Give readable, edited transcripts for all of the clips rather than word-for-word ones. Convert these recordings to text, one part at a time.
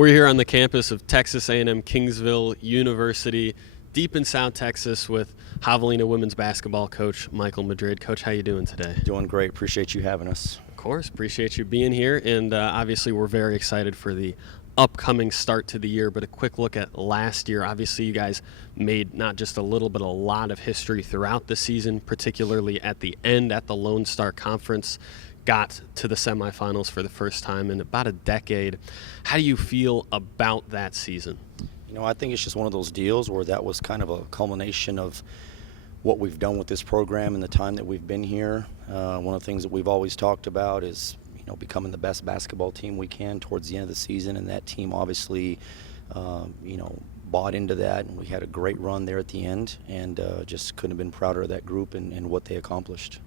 We're here on the campus of Texas A&M-Kingsville University, deep in South Texas, with Javelina women's basketball coach Michael Madrid. Coach, how you doing today? Doing great. Appreciate you having us. Of course, appreciate you being here, and obviously we're very excited for the upcoming start to the year. But a quick look at last year. Obviously, you guys made not just a little, but a lot of history throughout the season, particularly at the end at the Lone Star Conference. Got to the semifinals for the first time in about a decade. How do you feel about that season? You know, I think it's just one of those deals where that was kind of a culmination of what we've done with this program and the time that we've been here. One of the things that we've always talked about is, you know, becoming the best basketball team we can towards the end of the season, and that team obviously, bought into that, and we had a great run there at the end, and just couldn't have been prouder of that group and what they accomplished.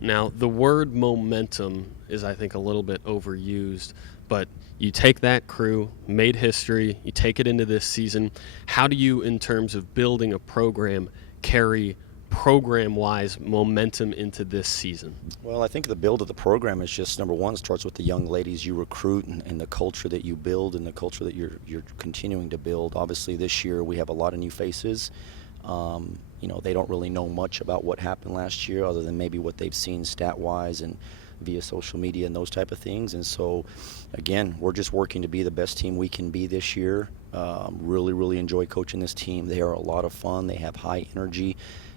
Now, the word momentum is, I think, a little bit overused, but you take that crew, made history, you take it into this season. How do you, in terms of building a program, carry program-wise momentum into this season? Well, I think the build of the program is just, number one, starts with the young ladies you recruit and the culture that you build and the culture that you're continuing to build. Obviously, this year we have a lot of new faces. They don't really know much about what happened last year other than maybe what they've seen stat-wise and via social media and those type of things. And so, again, we're just working to be the best team we can be this year. Really enjoy coaching this team. They are a lot of fun. They have high energy,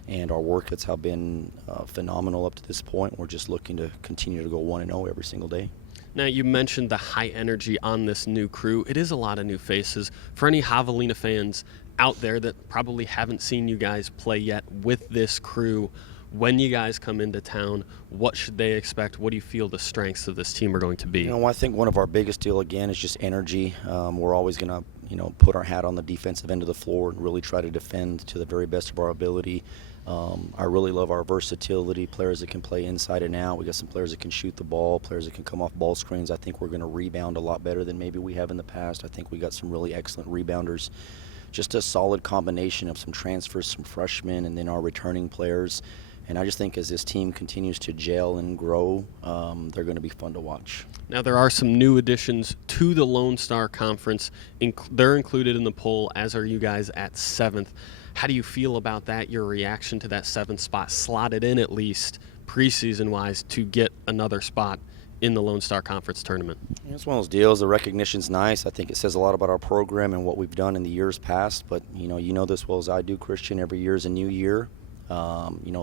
and our work has been phenomenal up to this point. We're just looking to continue to go 1-0 every single day. Now, you mentioned the high energy on this new crew. It is a lot of new faces. For any Javelina fans out there that probably haven't seen you guys play yet with this crew, when you guys come into town, what should they expect? What do you feel the strengths of this team are going to be? You know, I think one of our biggest deal, again, is just energy. We're always going to, put our hat on the defensive end of the floor and really try to defend to the very best of our ability. I really love our versatility, players that can play inside and out. We got some players that can shoot the ball, players that can come off ball screens. I think we're going to rebound a lot better than maybe we have in the past. I think we got some really excellent rebounders. Just a solid combination of some transfers, some freshmen, and then our returning players. And I just think as this team continues to gel and grow, they're going to be fun to watch. Now, there are some new additions to the Lone Star Conference. They're included in the poll, as are you guys at 7th. How do you feel about that, your reaction to that 7th spot, slotted in at least preseason-wise to get another spot in the Lone Star Conference tournament? It's one of those deals. The recognition's nice. I think it says a lot about our program and what we've done in the years past. But, you know this as well as I do, Christian. Every year is a new year.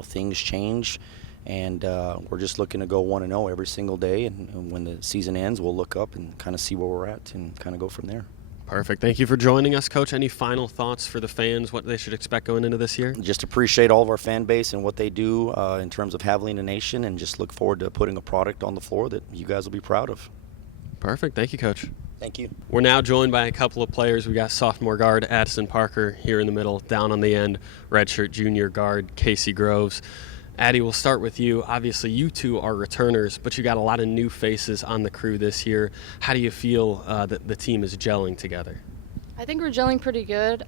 Things change, and we're just looking to go 1-0 every single day. And when the season ends, we'll look up and kind of see where we're at and kind of go from there. Perfect. Thank you for joining us, Coach. Any final thoughts for the fans, what they should expect going into this year? Just appreciate all of our fan base and what they do in terms of Javelina Nation, and just look forward to putting a product on the floor that you guys will be proud of. Perfect. Thank you, Coach. Thank you. We're now joined by a couple of players. We got sophomore guard Addison Parker here in the middle, down on the end, redshirt junior guard Casey Groves. Addie, we'll start with you. Obviously, you two are returners, but you got a lot of new faces on the crew this year. How do you feel that the team is gelling together? I think we're gelling pretty good.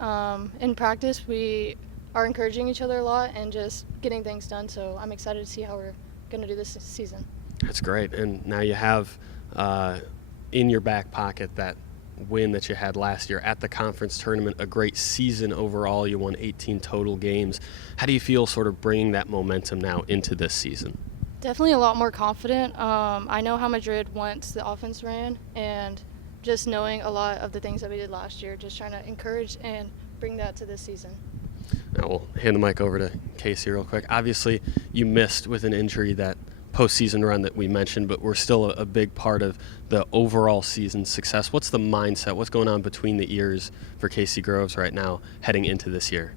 In practice, we are encouraging each other a lot and just getting things done, so I'm excited to see how we're going to do this season. That's great. And now you have in your back pocket that win that you had last year at the conference tournament, a great season overall. You won 18 total games. How do you feel sort of bringing that momentum now into this season? Definitely a lot more confident. I know how Madrid wants the offense ran, and just knowing a lot of the things that we did last year, just trying to encourage and bring that to this season. Now we'll hand the mic over to Casey real quick. Obviously, you missed with an injury that postseason run that we mentioned, but we're still a big part of the overall season success. What's the mindset? What's going on between the ears for Casey Groves right now heading into this year?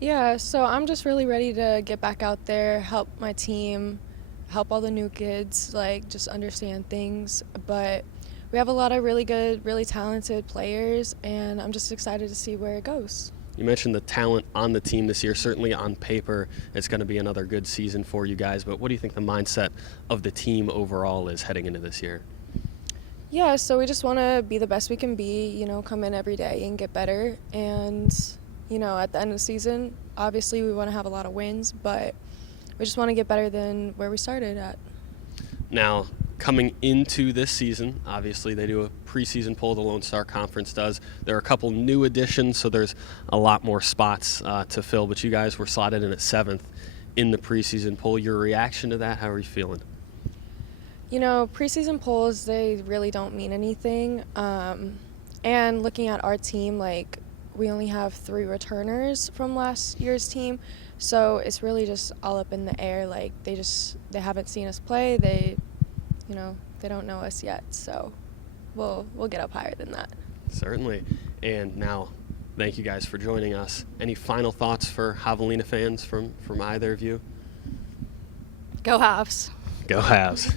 Yeah, so I'm just really ready to get back out there, help my team, help all the new kids, just understand things. But we have a lot of really good, really talented players, and I'm just excited to see where it goes. You mentioned the talent on the team this year. Certainly on paper, it's going to be another good season for you guys. But what do you think the mindset of the team overall is heading into this year? Yeah, so we just want to be the best we can be, come in every day and get better. And, at the end of the season, obviously we want to have a lot of wins, but we just want to get better than where we started at. Now, coming into this season, obviously they do a preseason poll, the Lone Star Conference does. There are a couple new additions, so there's a lot more spots to fill, but you guys were slotted in at 7th in the preseason poll. Your reaction to that, how are you feeling? You know, preseason polls, they really don't mean anything. And looking at our team, like, we only have 3 returners from last year's team, so it's really just all up in the air. Like, they haven't seen us play. They don't know us yet, so we'll get up higher than that. Certainly. And now, thank you guys for joining us. Any final thoughts for Javelina fans from either of you? Go Habs. Go Habs.